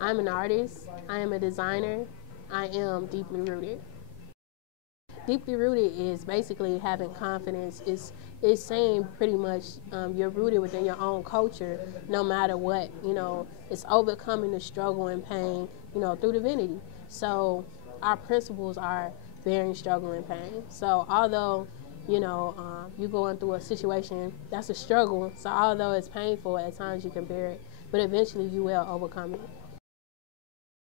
I'm an artist. I am a designer. I am deeply rooted. Deeply rooted is basically having confidence. It's saying pretty much you're rooted within your own culture, no matter what. It's overcoming the struggle and pain, through divinity. So our principles are bearing struggle and pain. So although you're going through a situation that's a struggle, so although it's painful, at times you can bear it, but eventually you will overcome it.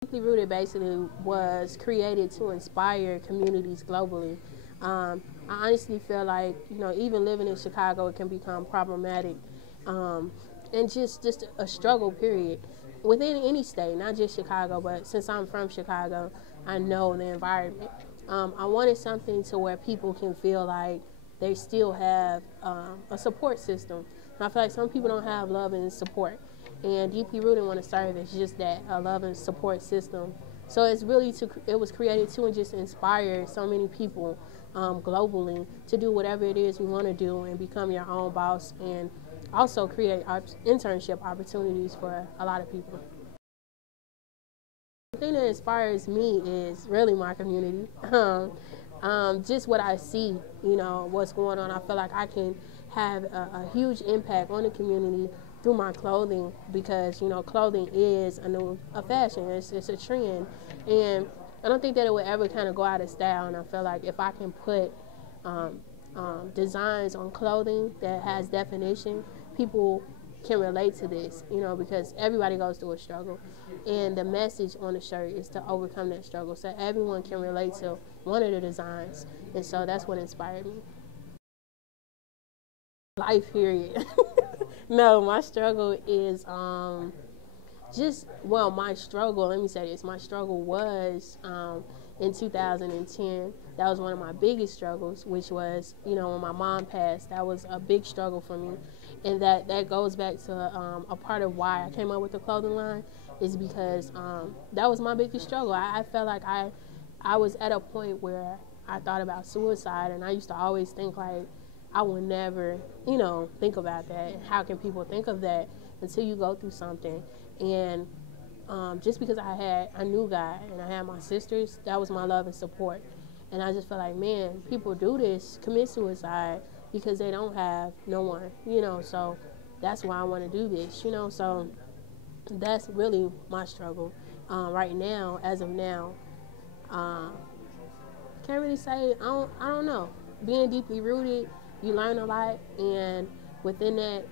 Deeply Rooted basically was created to inspire communities globally. I honestly feel like, even living in Chicago, it can become problematic, and just a struggle, period, within any state, not just Chicago, but since I'm from Chicago, I know the environment. I wanted something to where people can feel like they still have a support system. And I feel like some people don't have love and support. And Deeply Rooted want to serve as just that, a love and support system. So it was created to just inspire so many people globally to do whatever it is we want to do and become your own boss, and also create internship opportunities for a lot of people. The thing that inspires me is really my community. Just what I see, what's going on. I feel like I can have a huge impact on the community through my clothing, because clothing is a fashion. It's a trend, and I don't think that it would ever kind of go out of style. And I feel like if I can put designs on clothing that has definition, people can relate to this, because everybody goes through a struggle, and the message on the shirt is to overcome that struggle, so everyone can relate to one of the designs, and so that's what inspired me. Life, period. No, my struggle is my struggle, let me say this, my struggle was in 2010. That was one of my biggest struggles, which was, when my mom passed. That was a big struggle for me. And that goes back to a part of why I came up with the clothing line, is because that was my biggest struggle. I felt like I was at a point where I thought about suicide, and I used to always think like, I would never, think about that. How can people think of that until you go through something? And just because I knew God and I had my sisters, that was my love and support. And I just felt like, man, people do this, commit suicide, because they don't have no one, so that's why I want to do this, so that's really my struggle right now, as of now. Can't really say, I don't know. Being deeply rooted, you learn a lot, and within that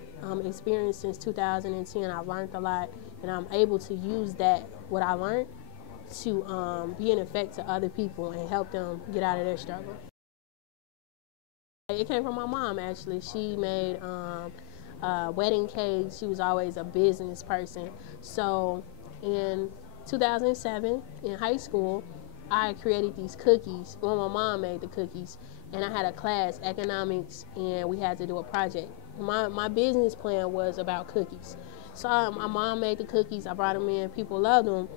experience since 2010, I've learned a lot, and I'm able to use what I learned, to be an effect to other people and help them get out of their struggle. It came from my mom, actually. She made wedding cakes. She was always a business person. So in 2007, in high school, I created these cookies. Well, my mom made the cookies, and I had a class, economics, and we had to do a project. My business plan was about cookies. So my mom made the cookies. I brought them in. People loved them.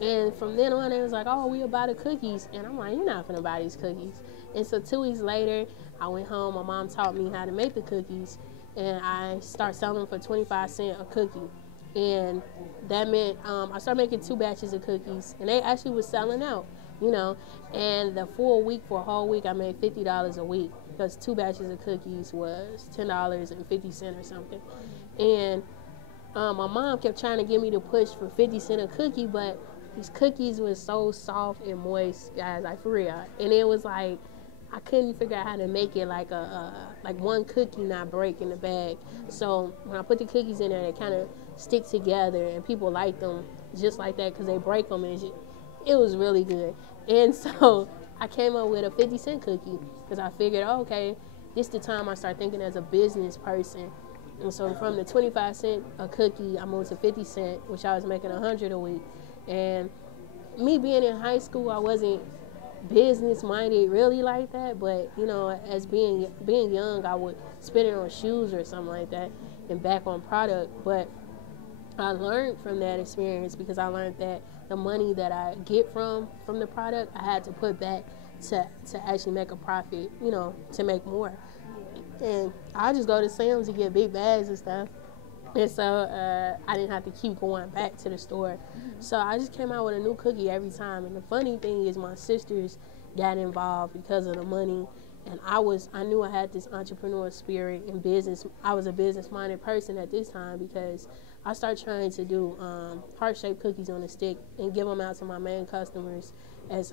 And from then on, it was like, oh, we about the cookies. And I'm like, you're not finna buy these cookies. And so 2 weeks later, I went home. My mom taught me how to make the cookies, and I started selling them for 25 cents a cookie. And that meant I started making 2 batches of cookies, and they actually was selling out, And the full week, for a whole week, I made $50 a week, because 2 batches of cookies was $10.50 or something. And my mom kept trying to get me to push for 50 cents a cookie, but these cookies was so soft and moist, guys, like for real. And it was like, I couldn't figure out how to make it like like one cookie not break in the bag. So when I put the cookies in there, they kind of stick together, and people like them just like that because they break them, and it was really good. And so I came up with a 50-cent cookie, because I figured, oh, okay, this is the time I start thinking as a business person. And so from the 25 cent a cookie, I moved to 50 cent, which I was making 100 a week. And me being in high school, I wasn't business minded really like that, but as being young, I would spend it on shoes or something like that, and back on product. But I learned from that experience, because I learned that the money that I get from the product, I had to put back to actually make a profit, to make more. And I just go to Sam's and get big bags and stuff. And so I didn't have to keep going back to the store. So I just came out with a new cookie every time. And the funny thing is my sisters got involved because of the money. And I knew I had this entrepreneur spirit in business. I was a business-minded person at this time because I started trying to do heart-shaped cookies on a stick and give them out to my main customers as,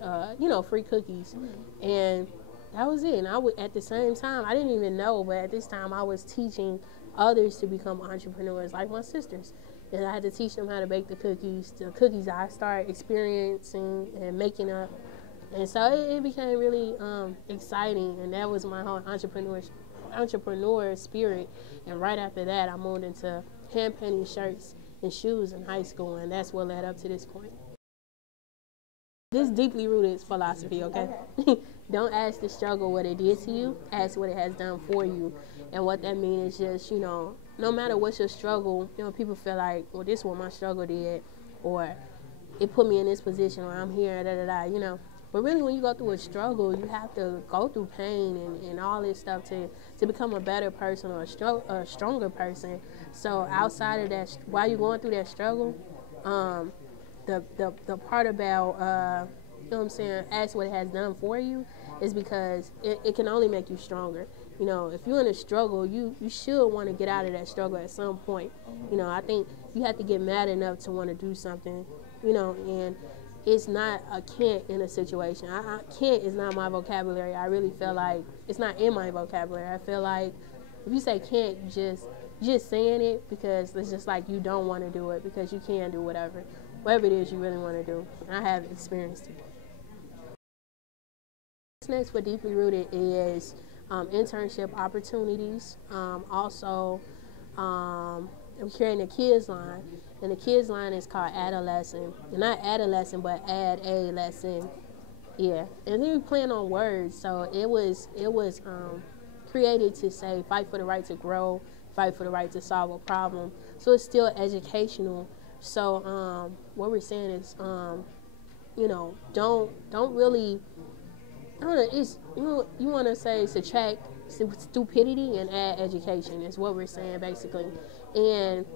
free cookies. And that was it. And at the same time, I didn't even know, but at this time I was teaching others to become entrepreneurs like my sisters. And I had to teach them how to bake the cookies I started experiencing and making up. And so it became really exciting, and that was my whole entrepreneur spirit. And right after that, I moved into hand painting shirts and shoes in high school, and that's what led up to this point. This deeply rooted philosophy, okay? Don't ask the struggle what it did to you, ask what it has done for you. And what that means is just, no matter what's your struggle, people feel like, well, this is what my struggle did, or it put me in this position, or I'm here, da-da-da, But really, when you go through a struggle, you have to go through pain and all this stuff to become a better person or a stronger person. So outside of that, while you're going through that struggle, the part about, ask what it has done for you is because it can only make you stronger. If you're in a struggle, you should want to get out of that struggle at some point. I think you have to get mad enough to want to do something, and it's not a can't in a situation. Can't is not my vocabulary. I really feel like it's not in my vocabulary. I feel like if you say can't, just saying it because it's just like you don't want to do it because you can do whatever it is you really want to do. And I have experienced it. What's next for Deeply Rooted is internship opportunities. Also, I'm creating a kids line. And the kids line is called Adolescent. Not adolescent, but add a lesson. Yeah. And then we playing on words. So it was created to say fight for the right to grow, fight for the right to solve a problem. So it's still educational. So what we're saying is, don't really, I don't know, it's, you want to say subtract stupidity and add education is what we're saying basically. And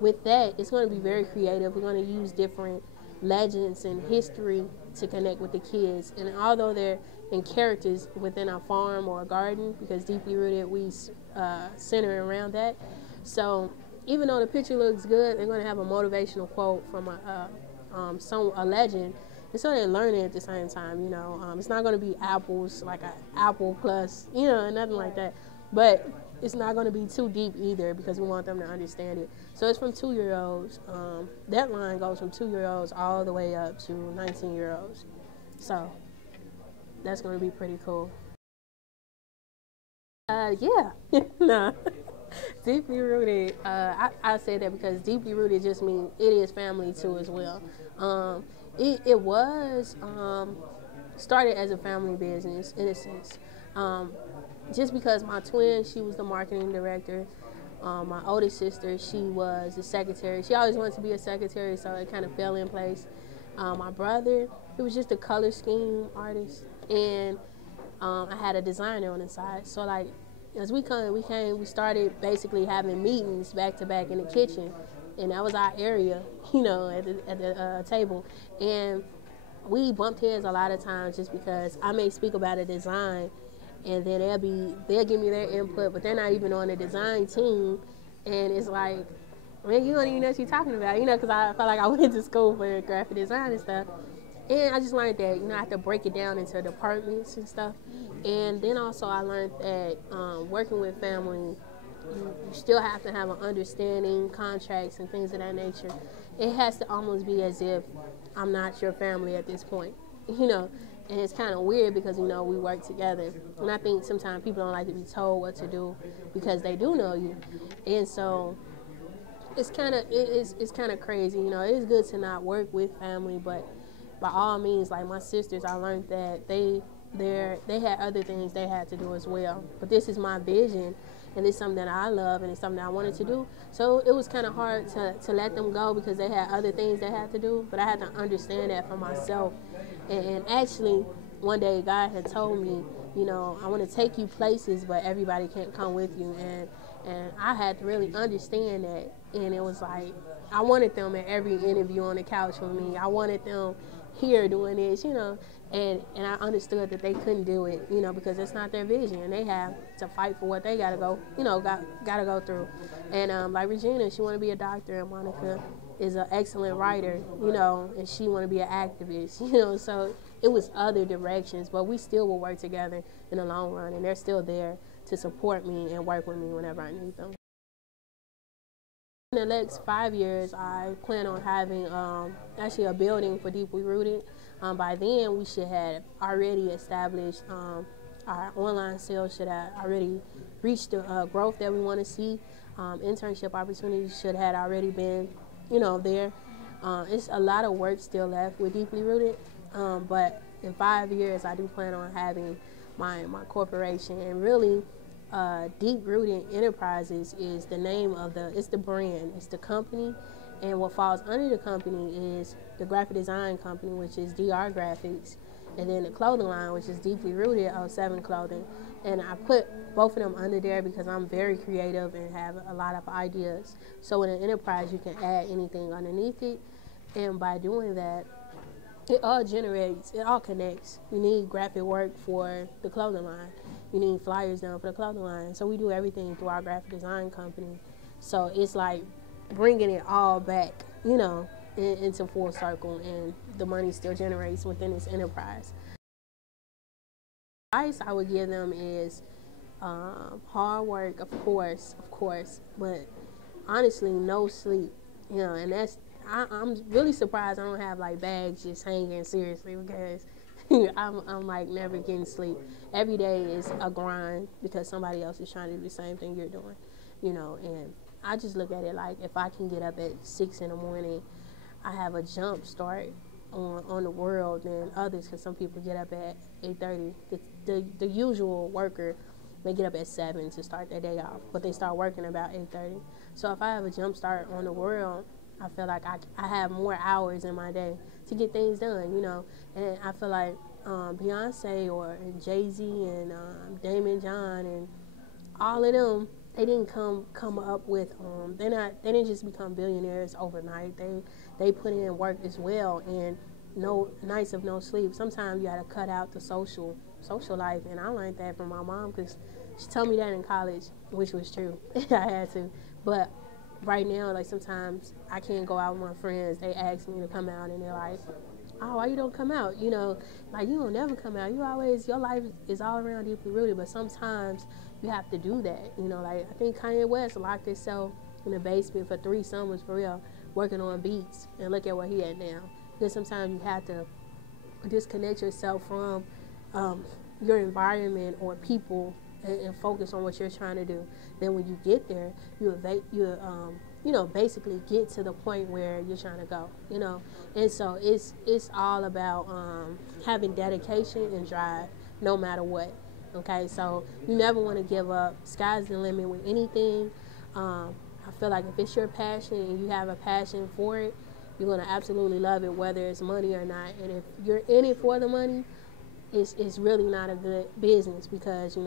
with that, it's going to be very creative. We're going to use different legends and history to connect with the kids. And although they're in characters within our farm or a garden, because Deeply Rooted, we center around that. So even though the picture looks good, they're going to have a motivational quote from a legend. And so they're learning at the same time, It's not going to be apples, like an apple plus, nothing like that. But it's not going to be too deep either because we want them to understand it. So it's from 2-year-olds. That line goes from 2-year-olds all the way up to 19-year-olds. So that's going to be pretty cool. Yeah. Nah. Deeply Rooted. I say that because Deeply Rooted just means it is family too as well. It was started as a family business in a sense. Just because my twin, she was the marketing director. My oldest sister, she was the secretary. She always wanted to be a secretary, so it kind of fell in place. My brother, he was just a color scheme artist, and I had a designer on the side. So like, as we started basically having meetings back to back in the kitchen, and that was our area, at the table, and we bumped heads a lot of times just because I may speak about a design. And then they'll give me their input, but they're not even on the design team. And it's like, man, you don't even know what you're talking about, because I felt like I went to school for graphic design and stuff. And I just learned that, I have to break it down into departments and stuff. And then also I learned that working with family, you still have to have an understanding, contracts, and things of that nature. It has to almost be as if I'm not your family at this point, And it's kind of weird because, we work together. And I think sometimes people don't like to be told what to do because they do know you. And so it's kind of crazy. It is good to not work with family, but by all means, like my sisters, I learned that they had other things they had to do as well. But this is my vision, and it's something that I love, and it's something that I wanted to do. So it was kind of hard to let them go because they had other things they had to do, but I had to understand that for myself. And actually, one day God had told me, I want to take you places, but everybody can't come with you. And And I had to really understand that. And it was like, I wanted them at every interview on the couch with me. I wanted them here doing this, and I understood that they couldn't do it, because it's not their vision. They have to fight for what they gotta go, gotta go through. And like Regina, she want to be a doctor, and Monica is an excellent writer, and she want to be an activist, So it was other directions, but we still will work together in the long run, and they're still there to support me and work with me whenever I need them. In the next 5 years, I plan on having actually a building for Deeply Rooted. By then, we should have already established our online sales should have already reached the growth that we want to see. Internship opportunities should have already been, there. It's a lot of work still left with Deeply Rooted, but in 5 years, I do plan on having my corporation. And really, Deep Rooted Enterprises is the name of it's the brand, it's the company, and what falls under the company is the graphic design company, which is DR Graphics, and then the clothing line, which is Deeply Rooted 07 Clothing. And I put both of them under there because I'm very creative and have a lot of ideas. So in an enterprise, you can add anything underneath it, and by doing that, it all connects. You need graphic work for the clothing line. You need flyers done for the clothing line. So we do everything through our graphic design company. So it's like bringing it all back, into full circle, and the money still generates within this enterprise. The advice I would give them is hard work, of course, but honestly, no sleep, and I'm really surprised I don't have like bags just hanging, seriously, because I'm like never getting sleep. Every day is a grind because somebody else is trying to do the same thing you're doing, and I just look at it like if I can get up at 6 in the morning, I have a jump start on the world than others, because some people get up at 8:30. The usual worker, they get up at 7 to start their day off, but they start working about 8:30. So if I have a jump start on the world, I feel like I have more hours in my day to get things done, And I feel like Beyonce or Jay-Z and Damon John and all of them, they didn't come up with they didn't just become billionaires overnight. They put in work as well, and no nights of no sleep. Sometimes you got to cut out the social life, and I learned that from my mom because she told me that in college, which was true. I had to, but right now, like sometimes I can't go out with my friends. They ask me to come out, and they're like, "Oh, why you don't come out? Like you don't never come out. Your life is all around Deeply Rooted." But sometimes you have to do that. Like I think Kanye West locked himself in the basement for 3 summers for real, working on beats, and look at where he at now. Because sometimes you have to disconnect yourself from your environment or people and focus on what you're trying to do. Then when you get there, you basically get to the point where you're trying to go, And so it's all about having dedication and drive no matter what, okay? So you never want to give up. Sky's the limit with anything. I feel like if it's your passion and you have a passion for it, you're going to absolutely love it, whether it's money or not. And if you're in it for the money, it's really not a good business because,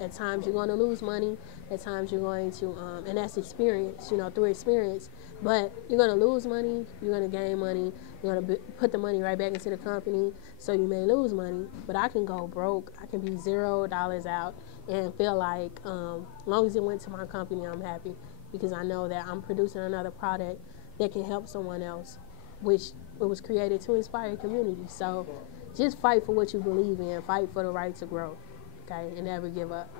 at times you're going to lose money. At times you're going to, and that's experience, through experience. But you're going to lose money. You're going to gain money. You're going to put the money right back into the company. So you may lose money, but I can go broke. I can be $0 out and feel like as long as it went to my company, I'm happy because I know that I'm producing another product that can help someone else, which it was created to inspire community. So just fight for what you believe in. Fight for the right to grow, okay, and never give up.